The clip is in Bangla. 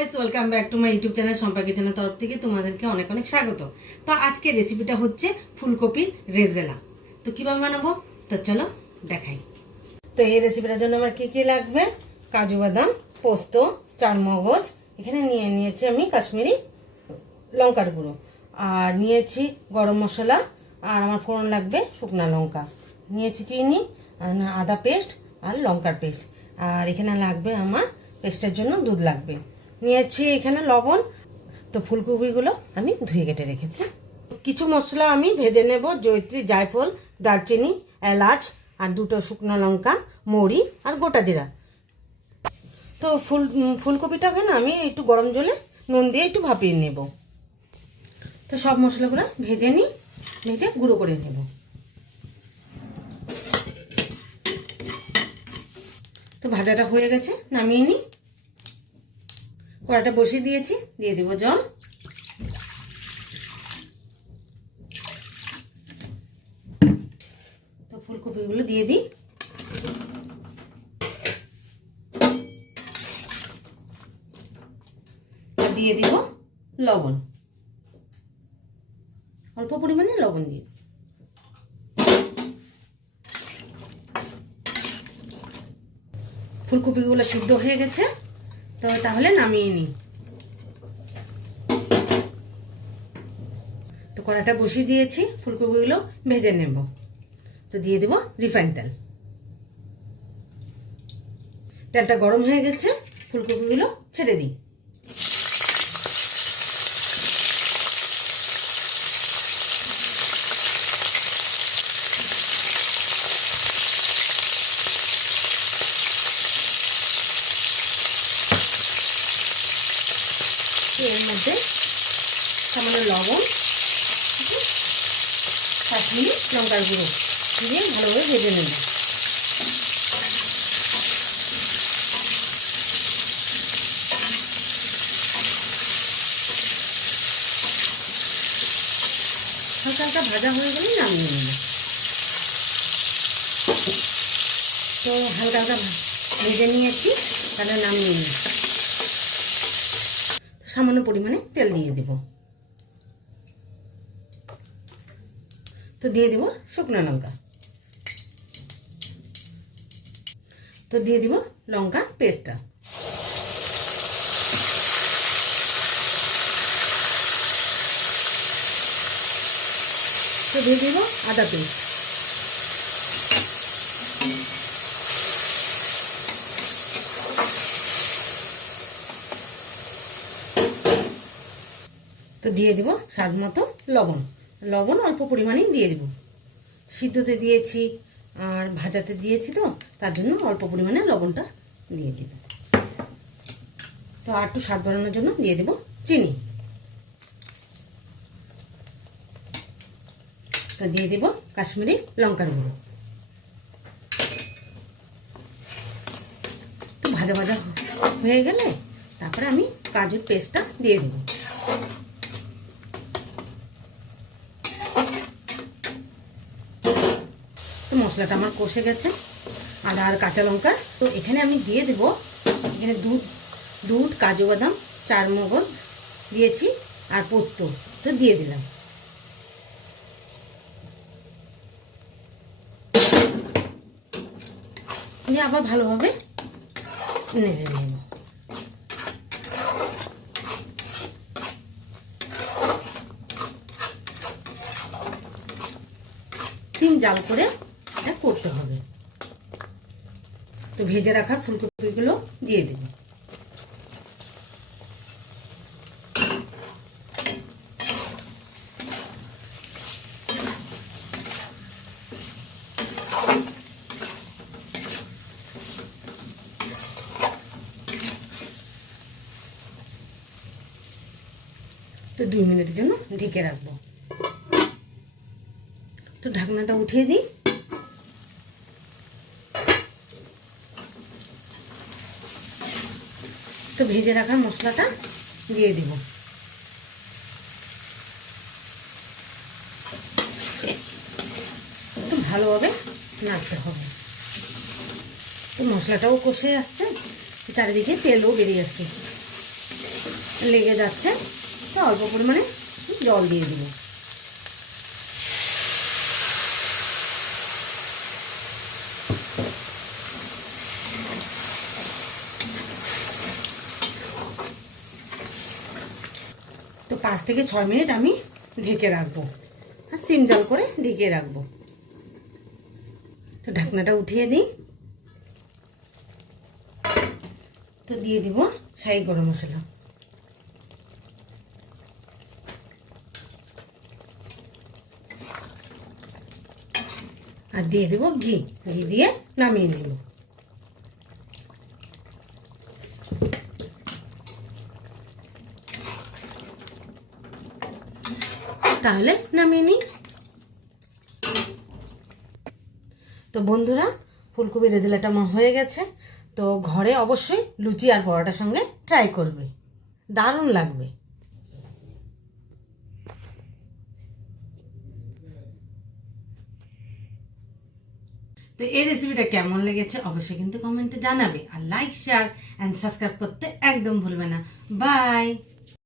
Guys, welcome back to my YouTube channel Shampa কিচেনের তরফ থেকে তোমাদেরকে অনেক অনেক স্বাগত। তো আজকের রেসিপিটা হচ্ছে ফুলকপির রেজেলা। তো কিভাবে বানাবো তো চলো দেখাই। তো এই রেসিপিটার জন্য আমার কি কি লাগবে: কাজু বাদাম, পোস্ত, চারমগজ, এখানে নিয়েছি আমি কাশ্মীরি লঙ্কার গুঁড়ো, আর নিয়েছি গরম মশলা, আর আমার ফোড়ন লাগবে শুকনো লঙ্কা, নিয়েছি চিনি, আদা পেস্ট আর লঙ্কার পেস্ট, আর এখানে লাগবে আমার পেস্টের জন্য দুধ লাগবে, নিয়েছি এখানে লবণ। তো ফুলকপিগুলো আমি ধুয়ে কেটে রেখেছি। কিছু মশলা আমি ভেজে নেব: জয়ত্রী, জায়ফল, দারচিনি, এলাচ, আর দুটো শুকনো লঙ্কা, মৌরি আর গোটা জিরা। তো ফুলকপিটাকে না আমি একটু গরম জলে নুন দিয়ে একটু ভাপিয়ে নেব। তো সব মশলাগুলো ভেজে গুঁড়ো করে নেব। তো ভাজাটা হয়ে গেছে, নামিয়ে নিই। কড়াটা বসিয়ে দিয়েছি, দিয়ে দেব জল। তো ফুলকপিগুলো দিয়ে দিই, আর দিয়ে দিব লবণ, অল্প পরিমাণে লবণ দিয়ে। ফুলকপিগুলো সিদ্ধ হয়ে গেছে, তো তাহলে নামিয়ে নিই। তো কড়াটা বসিয়ে দিয়েছি, ফুলকপিগুলো ভেজে নেব। তো দিয়ে দেব রিফাইন তেল। তেলটা গরম হয়ে গেছে, ফুলকপিগুলো ছেড়ে দিই। এর মধ্যে সামান্য লবণ, কাশ্মীরি লঙ্কার গুঁড়ো দিয়ে ভালোভাবে ভেজে নেব। হালকা হালকা ভাজা হয়ে গেলে নামিয়ে নেব। তো হালকা হালকা ভেজে নিয়েছি, তাহলে নামিয়ে নিই। সামান্য পরিমাণে তেল দিয়ে দেব। তো দিয়ে দেব শুকনো লঙ্কা, তো দিয়ে দিব লঙ্কা পেস্টটা, তো দিয়ে দিব আদা পেস্ট, তো দিয়ে দিব স্বাদ মতো লবণ। লবণ অল্প পরিমাণেই দিয়ে দিব, সিদ্ধতে দিয়েছি আর ভাজাতে দিয়েছি, তো তার জন্য অল্প পরিমাণে লবণটা দিয়ে দিব। তো আর একটু স্বাদ বাড়ানোর জন্য দিয়ে দেব চিনি। তো দিয়ে দেব কাশ্মীরি লঙ্কার গুঁড়ো। একটু ভাজা ভাজা হয়ে গেলে তারপরে আমি কাজুর পেস্টটা দিয়ে দেব। তো মশলাটা আমার কষে গেছে, আদা আর কাঁচা লঙ্কা। তো এখানে আমি দিয়ে দেব, এখানে দুধ, কাজু বাদাম, চারমগজ দিয়েছি আর পোস্ত, তো দিয়ে দিলাম। দিয়ে আবার ভালোভাবে নেড়ে নেব। তিন জাল করে এটা করতে হবে। তো ভেজে রাখার ফুলকপিগুলো দিয়ে দেব। তো 2 মিনিটের জন্য ঢেকে রাখবো। তো ঢাকনাটা উঠিয়ে দিই। তো ভেজে রাখার মশলাটা দিয়ে দিব। একটু ভালোভাবে নাড়তে হবে। তো মশলাটাও কষে আসছে, চারিদিকে তেলও বেরিয়ে আসছে। লেগে যাচ্ছে, তো অল্প পরিমাণে জল দিয়ে দিব। তো 5 থেকে 6 মিনিট আমি ঢেকে রাখবো, আর সিম জাল করে ঢেকে রাখবো। তো ঢাকনাটা উঠিয়ে দিই। তো দিয়ে দিব শাহি গরম মশলা, আর দিয়ে দেব ঘি। ঘি দিয়ে নামিয়ে নেব। তাহলে নামিয়ে নিই। তো বন্ধুরা, ফুলকপির রেজালাটা আমার হয়ে গেছে। তো ঘরে অবশ্যই লুচি আর পরোটার সঙ্গে ট্রাই করবে, দারুণ লাগবে। তো এই রেসিপিটা কেমন লেগেছে অবশ্যই কিন্তু কমেন্টে জানাবে, আর লাইক, শেয়ার অ্যান্ড সাবস্ক্রাইব করতে একদম ভুলবে না। বাই।